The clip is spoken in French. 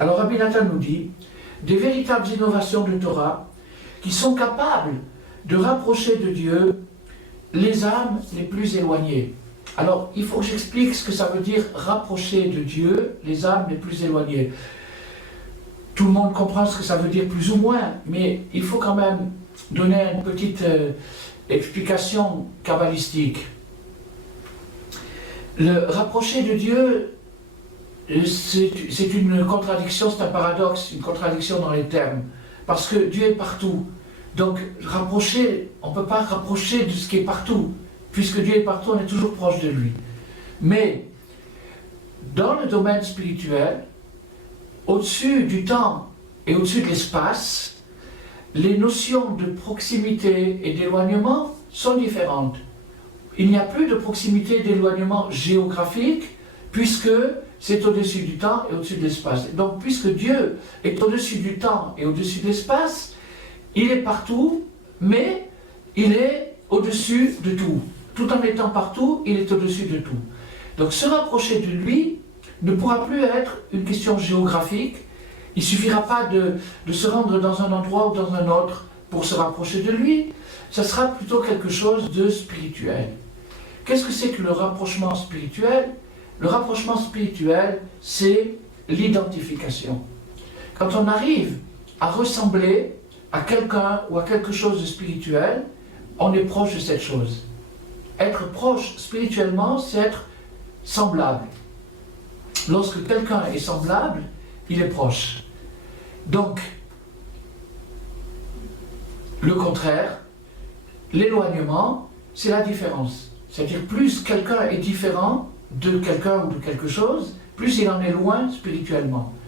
Alors Rabbi Nathan nous dit, des véritables innovations de Torah qui sont capables de rapprocher de Dieu les âmes les plus éloignées. Alors, il faut que j'explique ce que ça veut dire rapprocher de Dieu les âmes les plus éloignées. Tout le monde comprend ce que ça veut dire plus ou moins, mais il faut quand même donner une petite explication kabbalistique. Le rapprocher de Dieu, c'est une contradiction, c'est un paradoxe, une contradiction dans les termes, parce que Dieu est partout. Donc, rapprocher, on ne peut pas rapprocher de ce qui est partout. Puisque Dieu est partout, on est toujours proche de lui. Mais, dans le domaine spirituel, au-dessus du temps et au-dessus de l'espace, les notions de proximité et d'éloignement sont différentes. Il n'y a plus de proximité et d'éloignement géographique, puisque c'est au-dessus du temps et au-dessus de l'espace. Donc, puisque Dieu est au-dessus du temps et au-dessus de l'espace, il est partout, mais il est au-dessus de tout. Tout en étant partout, il est au-dessus de tout. Donc se rapprocher de lui ne pourra plus être une question géographique. Il ne suffira pas de se rendre dans un endroit ou dans un autre pour se rapprocher de lui. Ça sera plutôt quelque chose de spirituel. Qu'est-ce que c'est que le rapprochement spirituel? Le rapprochement spirituel, c'est l'identification. Quand on arrive à ressembler à quelqu'un ou à quelque chose de spirituel, on est proche de cette chose. Être proche spirituellement, c'est être semblable. Lorsque quelqu'un est semblable, il est proche. Donc, le contraire, l'éloignement, c'est la différence. C'est-à-dire, plus quelqu'un est différent de quelqu'un ou de quelque chose, plus il en est loin spirituellement.